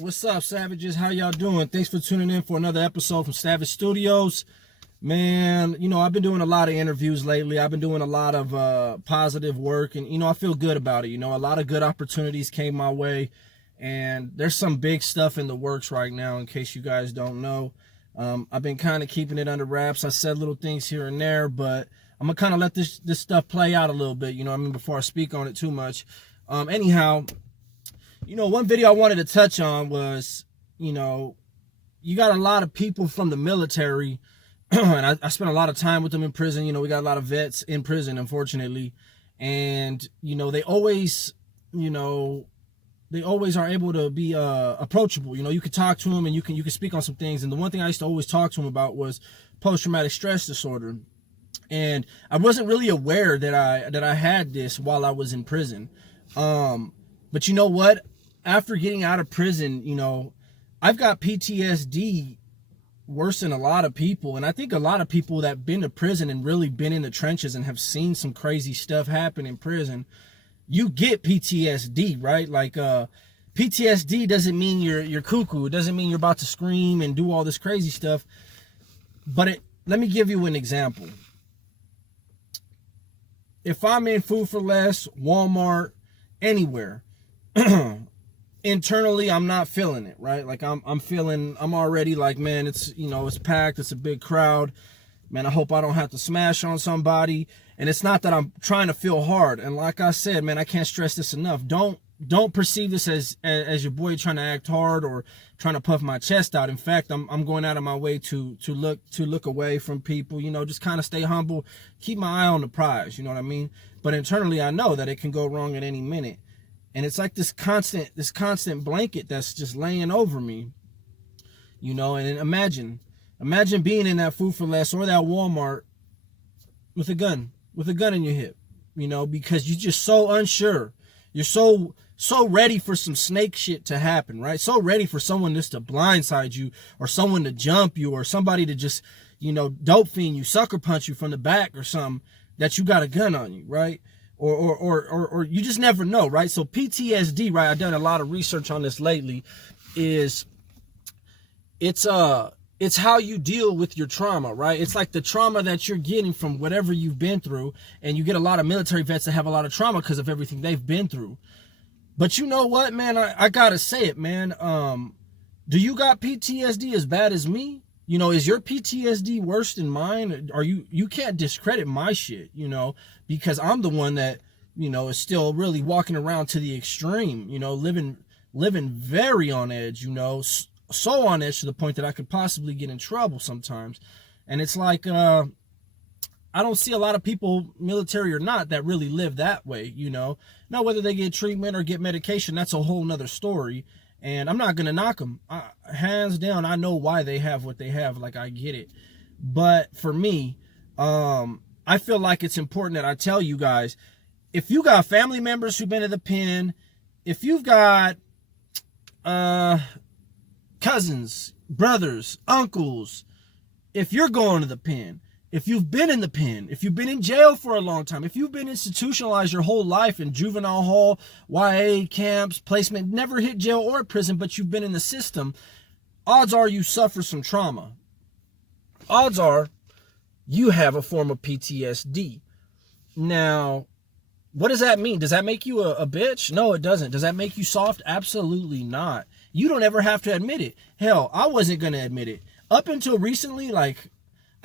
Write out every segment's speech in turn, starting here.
What's up, Savages? How y'all doing? Thanks for tuning in for another episode from Savage Studios. Man, I've been doing a lot of interviews lately. I've been doing a lot of positive work, and, I feel good about it. A lot of good opportunities came my way, and there's some big stuff in the works right now, in case you guys don't know. I've been kind of keeping it under wraps. I said little things here and there, but I'm going to kind of let this stuff play out a little bit, before I speak on it too much. Anyhow, one video I wanted to touch on was, you got a lot of people from the military, and I spent a lot of time with them in prison. We got a lot of vets in prison, unfortunately. And, they always are able to be approachable. You can talk to them and you can speak on some things. And the one thing I used to always talk to them about was post-traumatic stress disorder. And I wasn't really aware that I had this while I was in prison. But you know what? After getting out of prison, I've got PTSD worse than a lot of people. And I think a lot of people that been to prison and really been in the trenches and have seen some crazy stuff happen in prison, you get PTSD, right? Like, PTSD doesn't mean you're cuckoo. It doesn't mean you're about to scream and do all this crazy stuff. But let me give you an example. If I'm in Food for Less, Walmart, anywhere, internally I'm not feeling it, right? Like I'm already like, man, it's packed, it's a big crowd, man, I hope I don't have to smash on somebody. And it's not that I'm trying to feel hard. And like I said, man, I can't stress this enough. Don't perceive this as your boy trying to act hard or trying to puff my chest out. In fact, I'm going out of my way to look away from people, just kind of stay humble, keep my eye on the prize, you know what I mean? But internally I know that it can go wrong at any minute. And it's like this constant blanket that's just laying over me, and imagine being in that Food for Less or that Walmart with a gun in your hip, because you're just so unsure. You're so ready for some snake shit to happen, right? So ready for someone just to blindside you, or someone to jump you, or somebody to just, dope fiend you, sucker punch you from the back or something, that you got a gun on you, right? Or you just never know, right? So PTSD, right? I've done a lot of research on this lately. It's how you deal with your trauma, right? It's like the trauma that you're getting from whatever you've been through. And you get a lot of military vets that have a lot of trauma because of everything they've been through. But you know what, man? I gotta say it, man. Do you got PTSD as bad as me? Is your PTSD worse than mine? Or you can't discredit my shit, because I'm the one that, is still really walking around to the extreme, living very on edge, so on edge to the point that I could possibly get in trouble sometimes. And it's like, I don't see a lot of people, military or not, that really live that way, Now, whether they get treatment or get medication, that's a whole nother story. And I'm not going to knock them. Hands down, I know why they have what they have. Like, I get it. But for me, I feel like it's important that I tell you guys, if you got family members who've been to the pen, if you've got cousins, brothers, uncles, if you're going to the pen, if you've been in the pen, if you've been in jail for a long time, if you've been institutionalized your whole life in juvenile hall, YA camps, placement, never hit jail or prison, but you've been in the system, odds are you suffer some trauma. Odds are you have a form of PTSD. Now, what does that mean? Does that make you a bitch? No, it doesn't. Does that make you soft? Absolutely not. You don't ever have to admit it. Hell, I wasn't going to admit it. Up until recently, like,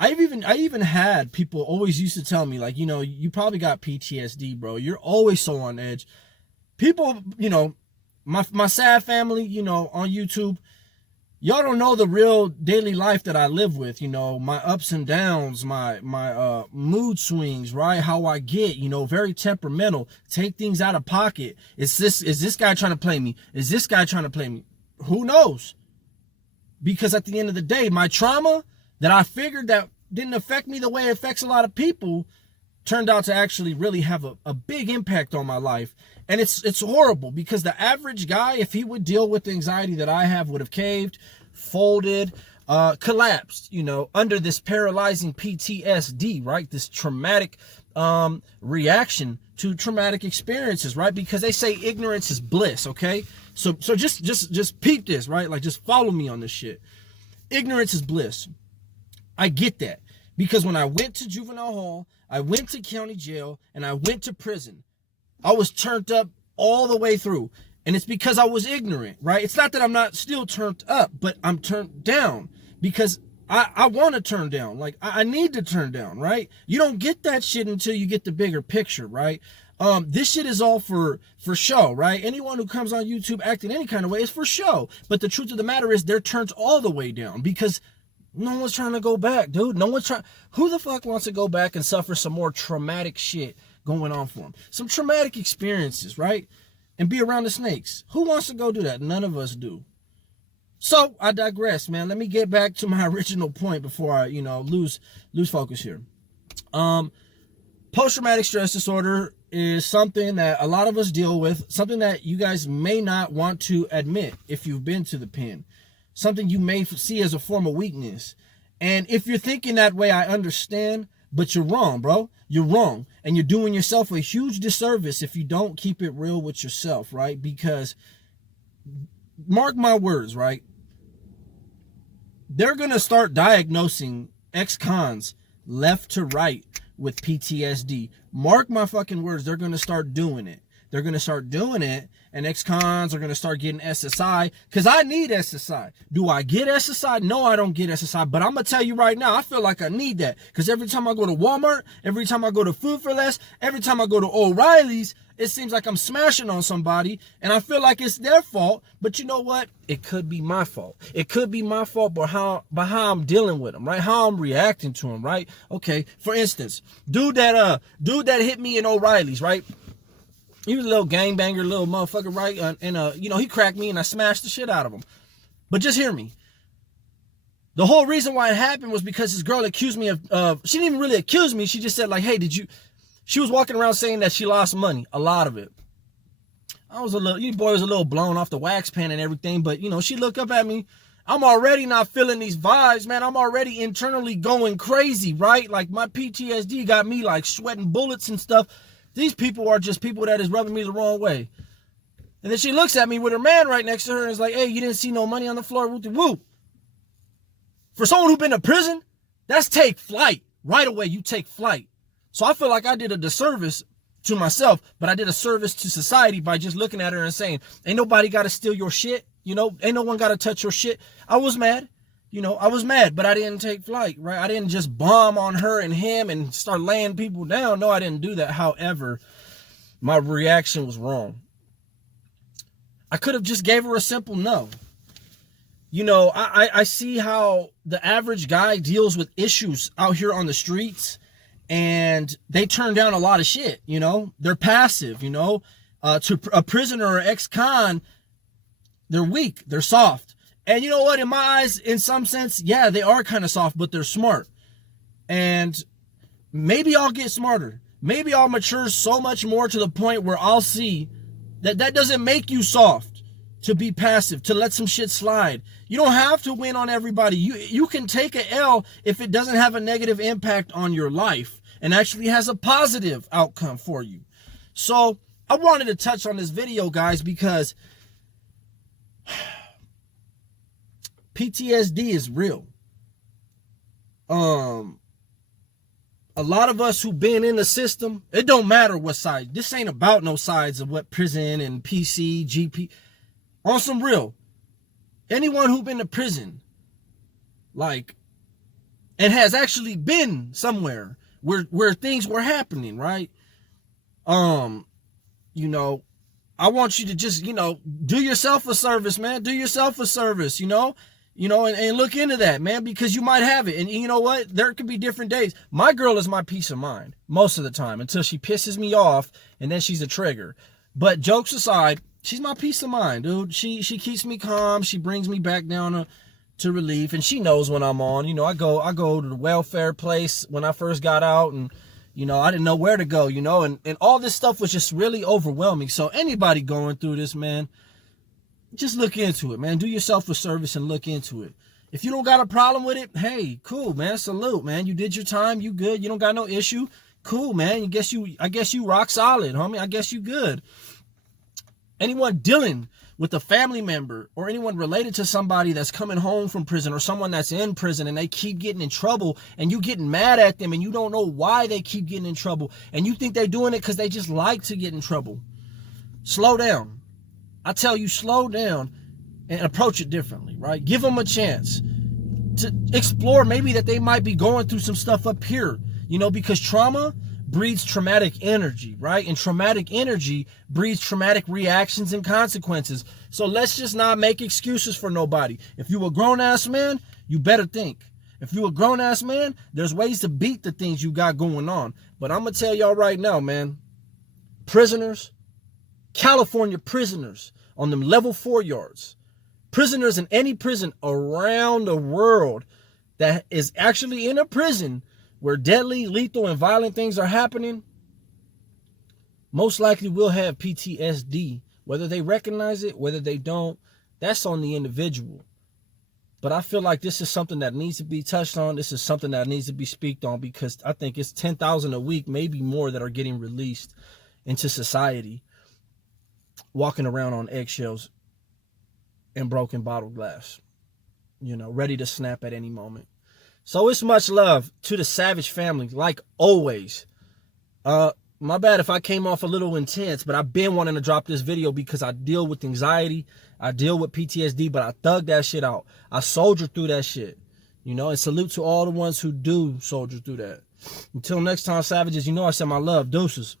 I even had people always used to tell me, like, you probably got PTSD, bro. You're always so on edge. People, my sad family, on YouTube, y'all don't know the real daily life that I live with, my ups and downs, my mood swings, right? How I get, very temperamental, take things out of pocket. Is this guy trying to play me? Is this guy trying to play me? Who knows? Because at the end of the day, my trauma that I figured that didn't affect me the way it affects a lot of people turned out to actually really have a big impact on my life. And it's horrible, because the average guy, if he would deal with the anxiety that I have, would have caved, folded, collapsed, under this paralyzing PTSD, right? This traumatic reaction to traumatic experiences, right? Because they say ignorance is bliss, okay? So just peep this, right? Like, just follow me on this shit. Ignorance is bliss. I get that. Because when I went to juvenile hall, I went to county jail, and I went to prison, I was turned up all the way through. And it's because I was ignorant, right? It's not that I'm not still turned up, but I'm turned down because I want to turn down. Like, I need to turn down, right? You don't get that shit until you get the bigger picture, right? This shit is all for show, right? Anyone who comes on YouTube acting any kind of way is for show. But the truth of the matter is they're turned all the way down because no one's trying to go back, dude. No one's trying. Who the fuck wants to go back and suffer some more traumatic shit going on for them? Some traumatic experiences, right? And be around the snakes. Who wants to go do that? None of us do. So I digress, man. Let me get back to my original point before I, lose focus here. Post-traumatic stress disorder is something that a lot of us deal with, something that you guys may not want to admit if you've been to the pen, something you may see as a form of weakness. And if you're thinking that way, I understand, but you're wrong, bro. You're wrong. And you're doing yourself a huge disservice if you don't keep it real with yourself, right? Because mark my words, right? They're going to start diagnosing ex-cons left to right with PTSD. Mark my fucking words. They're going to start doing it. They're going to start doing it, and ex-cons are going to start getting SSI, because I need SSI. Do I get SSI? No, I don't get SSI, but I'm going to tell you right now, I feel like I need that, because every time I go to Walmart, every time I go to Food for Less, every time I go to O'Reilly's, it seems like I'm smashing on somebody, and I feel like it's their fault, but you know what? It could be my fault. It could be my fault by how I'm dealing with them, right? How I'm reacting to them, right? Okay, for instance, dude that hit me in O'Reilly's, right? He was a little gangbanger, little motherfucker, right? And he cracked me and I smashed the shit out of him. But just hear me. The whole reason why it happened was because this girl accused me of she didn't even really accuse me. She just said, like, hey, she was walking around saying that she lost money, a lot of it. I was a little blown off the wax pen and everything, but, she looked up at me. I'm already not feeling these vibes, man. I'm already internally going crazy, right? Like, my PTSD got me, like, sweating bullets and stuff. These people are just people that is rubbing me the wrong way. And then she looks at me with her man right next to her and is like, hey, you didn't see no money on the floor? Woo. For someone who's been to prison, that's take flight. Right away, you take flight. So I feel like I did a disservice to myself, but I did a service to society by just looking at her and saying, ain't nobody got to steal your shit. Ain't no one got to touch your shit. I was mad. I was mad, but I didn't take flight, right? I didn't just bomb on her and him and start laying people down. No, I didn't do that. However, my reaction was wrong. I could have just gave her a simple no. I see how the average guy deals with issues out here on the streets, and they turn down a lot of shit, They're passive, to a prisoner or ex-con, they're weak, they're soft. And you know what? In my eyes, in some sense, yeah, they are kind of soft, but they're smart. And maybe I'll get smarter. Maybe I'll mature so much more to the point where I'll see that doesn't make you soft to be passive, to let some shit slide. You don't have to win on everybody. You can take an L if it doesn't have a negative impact on your life and actually has a positive outcome for you. So I wanted to touch on this video, guys, because PTSD is real. A lot of us who've been in the system, it don't matter what side. This ain't about no sides of what prison and PC, GP. On some real, anyone who's been to prison, like, and has actually been somewhere where things were happening, right? I want you to just, do yourself a service, man. Do yourself a service, and look into that, man, because you might have it. And you know what? There could be different days. My girl is my peace of mind most of the time until she pisses me off, and then she's a trigger. But jokes aside, she's my peace of mind, dude. She keeps me calm. She brings me back down to relief, and she knows when I'm on. I go to the welfare place when I first got out, and I didn't know where to go, and all this stuff was just really overwhelming. So anybody going through this, man, just look into it, man. Do yourself a service and look into it. If you don't got a problem with it, hey, cool, man. Salute, man. You did your time. You good. You don't got no issue. Cool, man. I guess you rock solid, homie. I guess you good. Anyone dealing with a family member or anyone related to somebody that's coming home from prison or someone that's in prison and they keep getting in trouble and you getting mad at them and you don't know why they keep getting in trouble and you think they're doing it because they just like to get in trouble. Slow down. I tell you, slow down and approach it differently, right? Give them a chance to explore maybe that they might be going through some stuff up here, because trauma breeds traumatic energy, right? And traumatic energy breeds traumatic reactions and consequences. So let's just not make excuses for nobody. If you a grown-ass man, you better think. If you a grown-ass man, there's ways to beat the things you got going on. But I'm going to tell y'all right now, man, prisoners, California prisoners on them level 4 yards, prisoners in any prison around the world that is actually in a prison where deadly, lethal, and violent things are happening, most likely will have PTSD. Whether they recognize it, whether they don't, that's on the individual. But I feel like this is something that needs to be touched on. This is something that needs to be speaked on because I think it's 10,000 a week, maybe more, that are getting released into society, walking around on eggshells and broken bottle glass, ready to snap at any moment. So it's much love to the Savage family, like always. My bad if I came off a little intense, but I've been wanting to drop this video because I deal with anxiety. I deal with PTSD, but I thug that shit out. I soldier through that shit, and salute to all the ones who do soldier through that. Until next time, Savages, I said my love. Deuces.